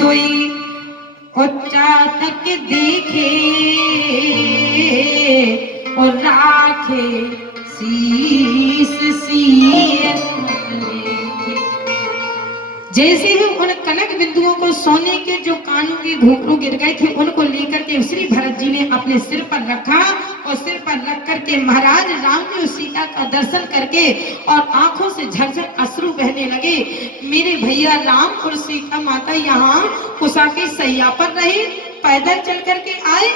दोई उच्चा तक देखे और राखे शीस शीस रेखे। जैसे ही उन कनक बिंदुओं को सोने के जो कानों के घुंघरू गिर गए थे उनको लेकर के श्री भरत जी ने अपने सिर पर रखा और सिर पर रख करके महाराज राम ने उस सीता का दर्शन करके और आंखों से झरझर अश्रु बहने लगे। मेरे भैया राम और सीता माता यहाँ कुशा की सैया पर रही, पैदल चल करके आए।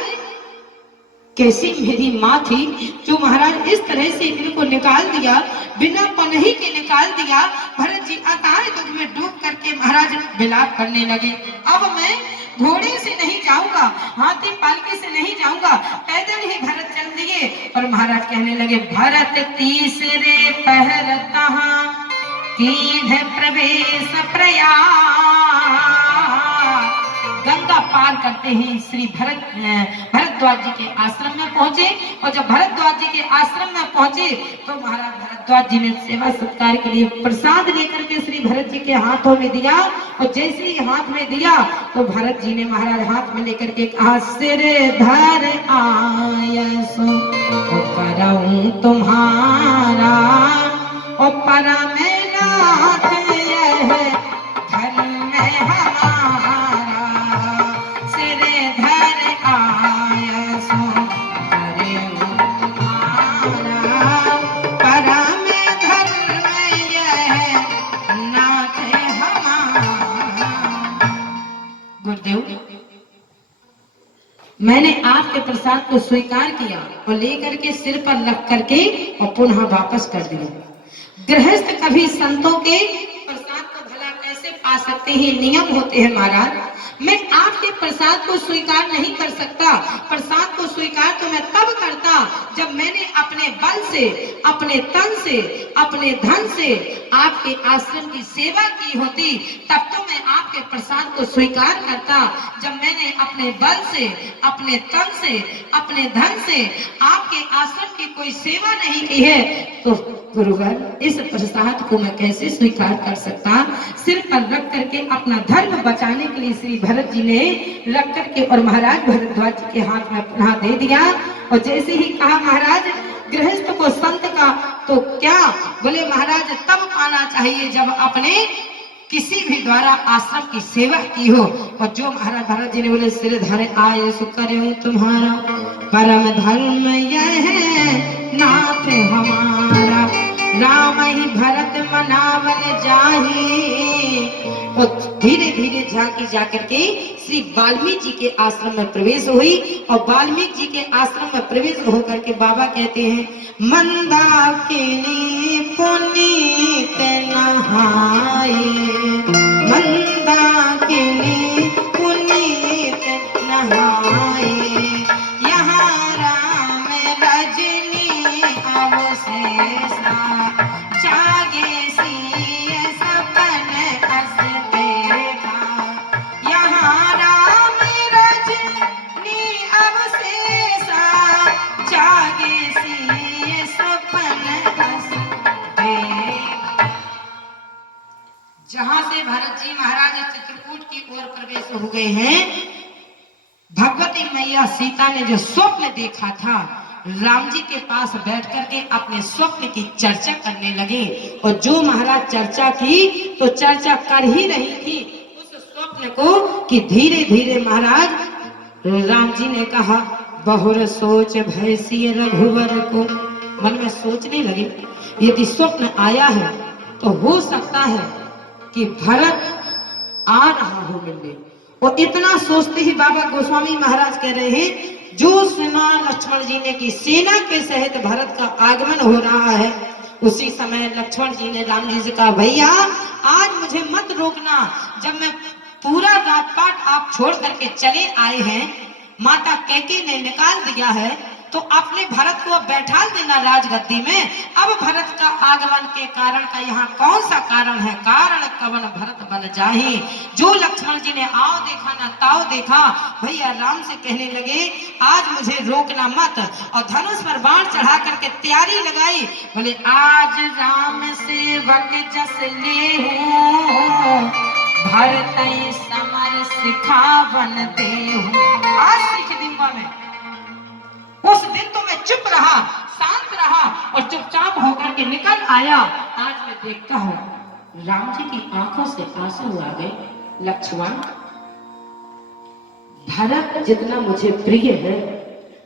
कैसी मेरी माँ थी जो महाराज इस तरह से इनको निकाल दिया, बिना पनही के निकाल दिया। भरत जी अताए दुख में डूब करके महाराज विलाप करने लगे। अब मैं घोड़े से नहीं जाऊंगा, हाथी पालकी से नहीं जाऊंगा, पैदल ही भरत चल दिए। और महाराज कहने लगे भरत तीसरे पहर तहां कीन्ह प्रवेश प्रयाग। गंगा पार करते ही श्री भरद्वाज जी के आश्रम में पहुंचे। और जब भरद्वाज जी के आश्रम में पहुंचे तो महाराज भरद्वाज जी ने सेवा सत्कार के लिए प्रसाद लेकर के श्री भरत जी के हाथों में दिया। और जैसे ही हाथ में दिया तो भरत जी ने महाराज हाथ में लेकर के कहा सिर धर आयसो करऊं तुम्हारा और परम नाथ यह धर्म हमारा। सिर धर आयसो करऊं तुम्हारा परम धर्म यह नाथ हमारा। गुरुदेव, मैंने आपके प्रसाद को स्वीकार किया और लेकर के सिर पर रख करके और पुनः वापस कर दिया। गृहस्थ कभी संतों के प्रसाद को भला कैसे पा सकते हैं, नियम होते हैं महाराज। मैं आपके प्रसाद को स्वीकार नहीं कर सकता। प्रसाद को स्वीकार तो मैं तब करता जब मैंने अपने बल से, अपने तन से, अपने धन से आपके आश्रम की सेवा की होती, तब तो मैं आपके प्रसाद को स्वीकार करता। जब मैंने अपने बल से, अपने तन से, अपने धन से आपके आश्रम की कोई सेवा नहीं की है तो गुरुवर इस प्रसाद को मैं कैसे स्वीकार कर सकता। सिर पर रख करके अपना धर्म बचाने के लिए श्री भरत जी ने रख करके और महाराज भरद्वाज जी के हाथ में पुनः दे दिया। और जैसे ही कहा महाराज गृहस्थ को संत का तो क्या बोले महाराज तब पाना चाहिए जब अपने किसी भी द्वारा आश्रम की सेवा की हो। और जो महाराज भरत जी ने बोले सिर धरे आए सुकरे तुम्हारा परम धर्म यह है नाथ हमारा। राम ही भरत मनावन जाही। और धीरे धीरे झांकी जाकर के श्री वाल्मीकि जी के आश्रम में प्रवेश हुई। और वाल्मीकि जी के आश्रम में प्रवेश होकर के बाबा कहते हैं मंदाकिनी पुनीत नहाए। मंदाकिनी पुनीत नहाए। यहाँ राम रजनी अवशेषा जागे सिय सपन अस देखा। यहाँ राम रजनी अवशेषा जागे सिय सपन अस देखा। जहां से भरत जी महाराज चित्रकूट की ओर प्रवेश हो गए हैं, भगवती मैया सीता ने जो स्वप्न देखा था राम जी के पास बैठ करके अपने स्वप्न की चर्चा करने लगे। और जो महाराज चर्चा की तो चर्चा कर ही रही थी उस स्वप्न को कि धीरे धीरे महाराज राम जी ने कहा बहुर सोच भैसी रघुवर को। मन में सोचने लगे यदि स्वप्न आया है तो हो सकता है कि भरत आ रहा हो मिलने। और इतना सोचते ही बाबा गोस्वामी महाराज कह रहे हैं जो सुना लक्ष्मण जी ने कि सेना के सहित भरत का आगमन हो रहा है, उसी समय लक्ष्मण जी ने राम जी से कहा भैया आज मुझे मत रोकना। जब मैं पूरा राजपाट आप छोड़ करके चले आए हैं, माता कैकेयी ने निकाल दिया है तो अपने भरत को बैठा देना राजगद्दी में। अब भरत का आगमन के कारण का यहाँ कौन सा कारण है, कारण कवन भरत बन जाही। जो लक्ष्मण जी ने आओ देखा ना ताओ देखा, भैया राम से कहने लगे आज मुझे रोकना मत। और धनुष पर बाण चढ़ा करके तैयारी लगाई। बोले आज राम सेवक जस ले भरत समर सिखावन देहु। आज सीख दूंगा मैं। उस दिन तो मैं चुप रहा, शांत रहा और चुपचाप होकर के निकल आया। आज मैं देखता हूँ राम जी की आंखों से आंसू आ गए। लक्ष्मण, भरत जितना मुझे प्रिय है,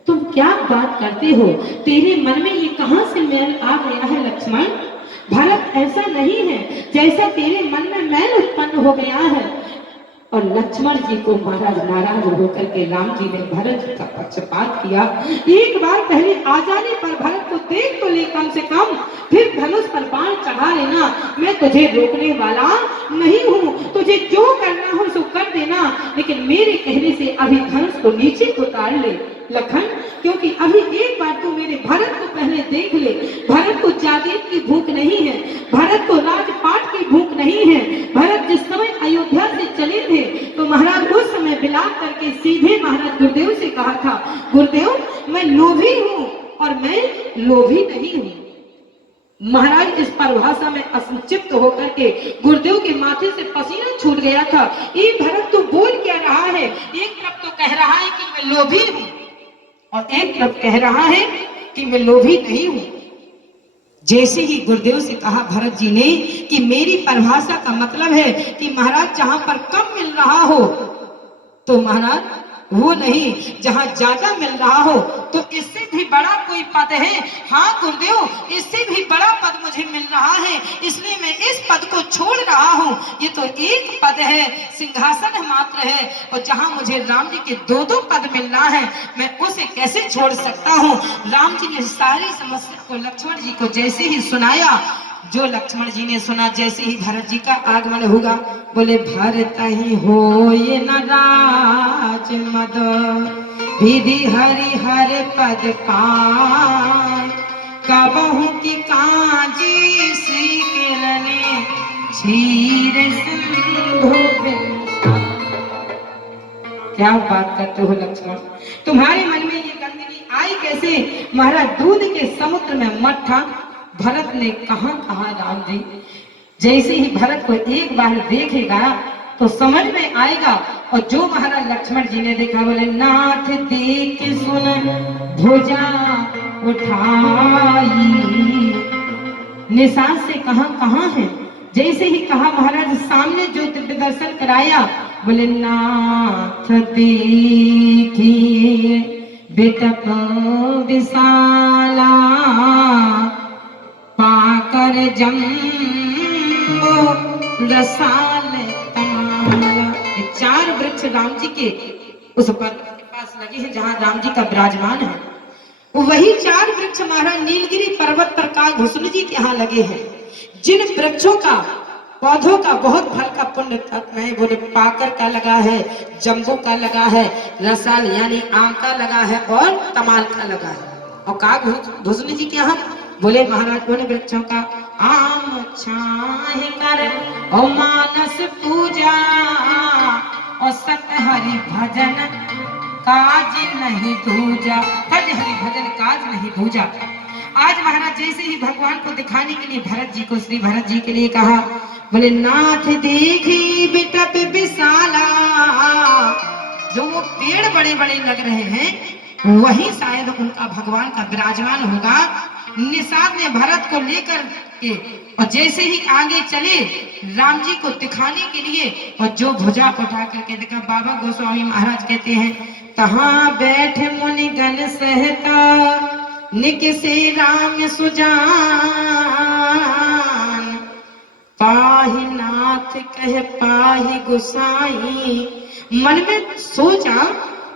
तुम क्या बात करते हो? तेरे मन में ये कहां से मैल आ गया है लक्ष्मण? भरत ऐसा नहीं है जैसा तेरे मन में मैल उत्पन्न हो गया है। और लक्ष्मण जी को महाराज नाराज होकर के राम जी ने भरत जी का पक्षपात किया। एक बार पहले आ जाने पर भरत को देख तो ले कम से कम, फिर धनुष पर बाण चढ़ा लेना। मैं तुझे रोकने वाला नहीं हूँ, तुझे जो करना हो सो कर देना, लेकिन मेरे कहने से अभी धनुष को नीचे उतार ले लखन, क्योंकि अभी एक बार तू मेरे भरत को पहले देख ले। भरत को जागीर की भूख नहीं है, भरत को राजपाट की भूख नहीं है। भरत जिस समय अयोध्या से चले थे तो महाराज उस समय विलाप करके सीधे महाराज गुरुदेव से कहा था, गुरुदेव मैं लोभी हूँ और मैं लोभी नहीं हूँ। महाराज इस परिभाषा में असंचिप्त होकर के गुरुदेव के माथे से पसीना छूट गया था। ये भरत तो बोल क्या रहा है? एक तरफ तो कह रहा है कि मैं लोभी हूँ और एक तरफ कह रहा है कि मैं लोभी नहीं हूं। जैसे ही गुरुदेव से कहा भरत जी ने कि मेरी परिभाषा का मतलब है कि महाराज जहां पर कम मिल रहा हो तो महाराज वो नहीं, जहां ज्यादा मिल रहा हो तो इससे भी बड़ा कोई पद है। हाँ गुरुदेव, इससे भी बड़ा पद मुझे मिल रहा है, इसलिए मैं इस पद को छोड़ रहा हूँ। ये तो एक पद है, सिंहासन मात्र है, और जहां मुझे राम जी के दो पद मिल रहा है मैं उसे कैसे छोड़ सकता हूँ। राम जी ने सारी समस्या को लक्ष्मण जी को जैसे ही सुनाया, जो लक्ष्मण जी ने सुना, जैसे ही भरत जी का आगमन होगा, बोले भरत ही हो ये न राज मद, विधि हरि हर पद पान, कबहू की काजी सी किरने क्षीर सिंधु बिंसा। क्या बात करते हो लक्ष्मण, तुम्हारे मन में ये गंदगी आई कैसे? महाराज दूध के समुद्र में मट्ठा भरत ने कहा राम जी। जैसे ही भरत को एक बार देखेगा तो समझ में आएगा। और जो महाराज लक्ष्मण जी ने देखा, बोले नाथ देख सुन भुजा उठाई, निशान से कहां है। जैसे ही कहा महाराज सामने जो दिव्य दर्शन कराया, बोले नाथ देखिए बिटप विशाला, पाकर जम्बो रसाल तमाला। ये 4 वृक्ष राम जी के उस पर्वत के पास लगे हैं जहां राम जी का विराजमान है। वही 4 वृक्ष महाराज नीलगिरी पर्वत पर कालभूषण जी के यहाँ लगे हैं। जिन वृक्षों का पौधों का बहुत फल का पुण्य तत्व है, बोले पाकर का लगा है, जम्बो का लगा है, रसाल यानी आम का लगा है और तमाल का लगा है। और कालभूषण जी के यहाँ बोले महाराज उन वृक्षों का आम छाहे कर और मानस पूजा और सत हरि भजन काज नहीं दूजा। सत हरि भजन काज नहीं दूजा। आज महाराज जैसे ही भगवान को दिखाने के लिए भरत जी को, श्री भरत जी के लिए कहा, बोले नाथ देखी बिटप विशाला। जो वो पेड़ बड़े बड़े लग रहे हैं वही शायद उनका भगवान का विराजमान होगा। निषाद ने भरत को लेकर के और जैसे ही आगे चले राम जी को दिखाने के लिए, और जो भुजा उठा करके देखा, बाबा गोस्वामी महाराज कहते हैं, तहां बैठे मुनिगण सहता निक से राम सुजान, पाहि नाथ कह पाहि गुसाई। मन में सोचा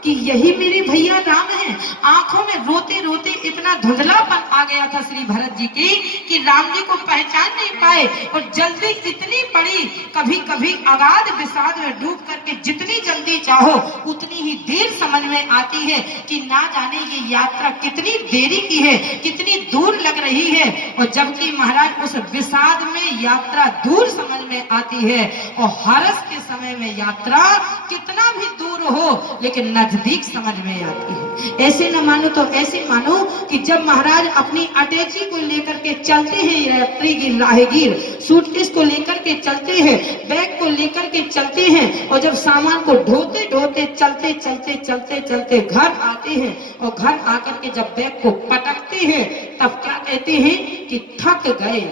कि यही मेरे भैया राम हैं। आंखों में रोते रोते इतना धुंधलापन आ गया था श्री भरत जी की कि राम जी को पहचान नहीं पाए। और जल्दी इतनी पड़ी, कभी कभी अगाध विषाद में डूब करके जितनी जल्दी चाहो उतनी ही देर समझ में आती है कि ना जाने ये यात्रा कितनी देरी की है, कितनी दूर लग रही है। और जबकि महाराज उस विषाद में यात्रा दूर समझ में आती है और हर्ष के समय में यात्रा कितना भी दूर हो लेकिन न नजदीक समझ में आती है। ऐसे न मानो तो ऐसे मानो कि जब महाराज अपनी अटैची को लेकर के चलते हैं, यात्रीगीर राहगीर सूटकेस को लेकर के चलते हैं, बैग को लेकर के चलते हैं, और जब सामान को ढोते ढोते चलते चलते चलते चलते घर आते हैं, और घर आकर के जब बैग को पटकते हैं तब क्या कहते हैं कि थक गए।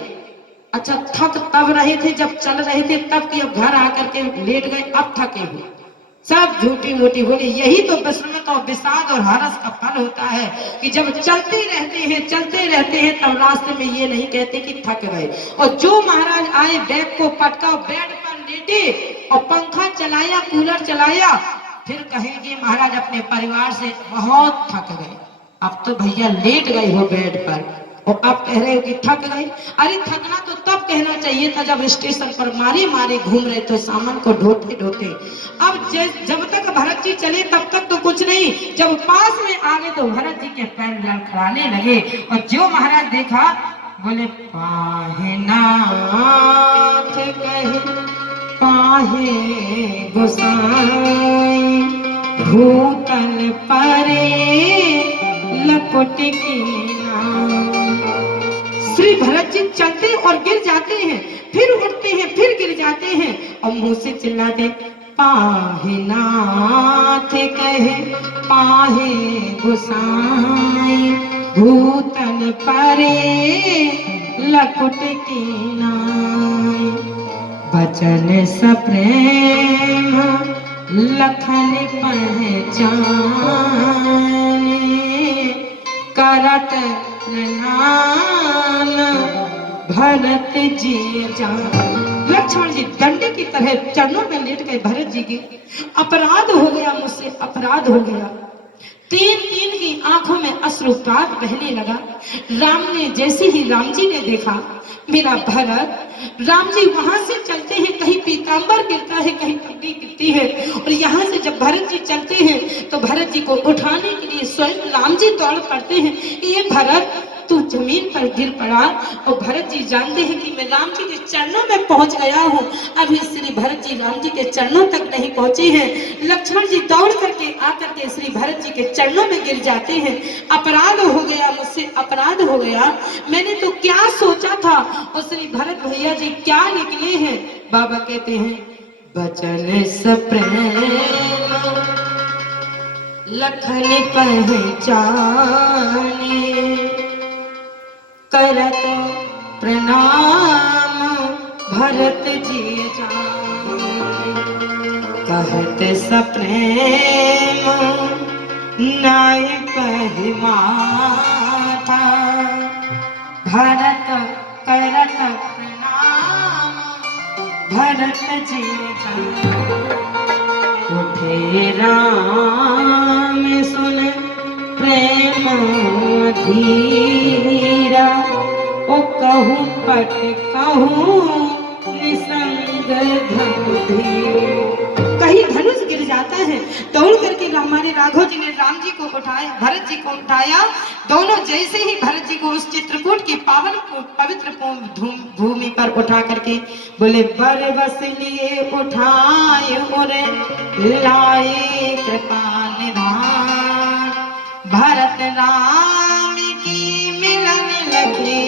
अच्छा, थक तब रहे थे जब चल रहे थे तब, कि अब घर आकर के लेट गए अब थके हुए। सब झूठी मूठी बोली। यही तो विस्मृत और विषाद और हरस का फल होता है कि जब चलते रहते हैं तब रास्ते में ये नहीं कहते कि थक गए। और जो महाराज आए, बैग को पटका, बेड पर लेटे और पंखा चलाया, कूलर चलाया, फिर कहेंगे महाराज अपने परिवार से बहुत थक गए। अब तो भैया लेट गए हो बेड पर और आप कह रहे हो कि थक गए। अरे थकना तो तब कहना चाहिए था जब स्टेशन पर मारे मारे घूम रहे थे सामान को ढोते ढोते। अब जब तक भरत जी चले तब तक तो कुछ नहीं, जब पास में आ गए तो भरत जी के पैर लड़खड़ाने लगे। और जो महाराज देखा बोले पाहे नाथ कहे पाहे गोसाई, भूतल परे लपट के श्री भरत जी चलते और गिर जाते हैं, फिर उठते हैं, फिर गिर जाते हैं और मुंह से चिल्लाते पाहे नाथ कहे पाहे गोसाई, भूतल परे लकुट की नाई। बचन सप्रेम लखन पहचाने, करत प्रणाम भरत जी जान। लक्ष्मण जी डंडे की तरह चरणों में लेट गए भरत जी के। अपराध हो गया मुझसे, अपराध हो गया। तीन तीन की आंखों में अश्रुपात बहने लगा। राम ने जैसे ही राम जी ने देखा मेरा भरत, राम जी वहां से चलते हैं, कहीं पीतांबर गिरता है, कहीं पगड़ी गिरती है, और यहाँ से जब भरत जी चलते हैं तो भरत जी को उठाने के लिए स्वयं राम जी दौड़ पड़ते हैं। ये भरत तू जमीन पर गिर पड़ा। और भरत जी जानते हैं कि मैं राम जी के चरणों में पहुंच गया हूँ। अभी श्री भरत जी राम जी के चरणों तक नहीं पहुंचे हैं। लक्ष्मण जी दौड़ करके आकर के श्री भरत जी के चरणों में गिर जाते हैं। अपराध हो गया मुझसे, अपराध हो गया। मैंने तो क्या सोचा था। और श्री भरत भैया जी क्या निकले हैं। बाबा कहते हैं बचन सप्रेम लखन पहचाने, करत प्रणाम भरत जी जाने। कहत सप्रेम नाय पहिमाता, भरत करत प्रणाम भरत जी जाने। उठे राम सुन प्रेम धीरा, ओ कहूँ पट कहूँ निसंग कहीं धनुष गिर जाता है। दौड़ करके हमारे राघव जी ने राम जी को उठाया, भरत जी को उठाया। दोनों जैसे ही भरत जी को उस चित्रकूट की पावन पवित्र भूमि पर उठा करके बोले बर बस लिए उठाए और लाए कृपा निधान। भरत राम की मिलन लगे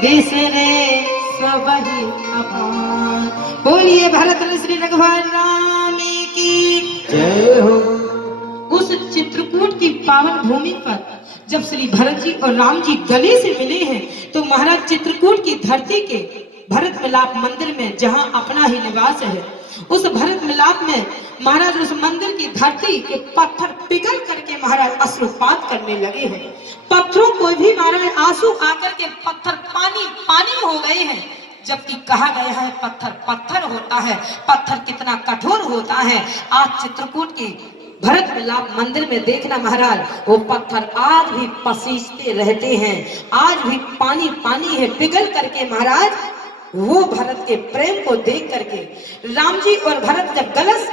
बिसरे सबहि अपार। बोलिए भरत श्री रघुवर राम की जय हो। उस चित्रकूट की पावन भूमि पर जब श्री भरत जी और राम जी गले से मिले हैं तो महाराज चित्रकूट की धरती के भरत मिलाप मंदिर में जहां अपना ही निवास है, उस भरत मिलाप में महाराज उस मंदिर की धरती के पत्थर पिघल करके महाराज अश्रुपात करने लगे हैं। पत्थरों को भी महाराज आंसू आकर के पत्थर पानी पानी हो गए हैं। जबकि कहा गया है पत्थर पत्थर होता है, पत्थर कितना कठोर होता है। आज चित्रकूट की भरत मिलाप मंदिर में देखना महाराज, वो पत्थर आज भी पसीजते रहते हैं, आज भी पानी पानी है। पिघल करके महाराज वो भरत के प्रेम को देख करके राम जी और भरत जब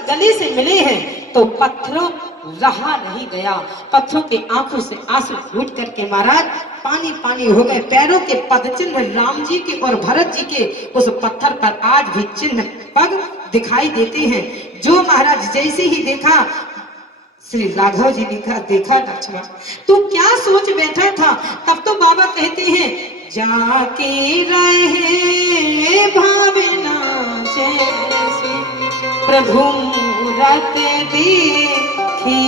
गले से मिले हैं तो पत्थरों रहा नहीं गया। पत्थरों के आंखों से आंसू फूट करके महाराज पानी पानी हो गए। पैरों के पद चिन्ह राम जी के और भरत जी के उस पत्थर पर आज भी चिन्ह पग दिखाई देते हैं। जो महाराज जैसे ही देखा श्री राघव जी ने कहा, देखा लक्ष्मण तू क्या सोच बैठा था। तब तो बाबा कहते हैं, जाके रहे भावना जैसे प्रभु मूरत देखी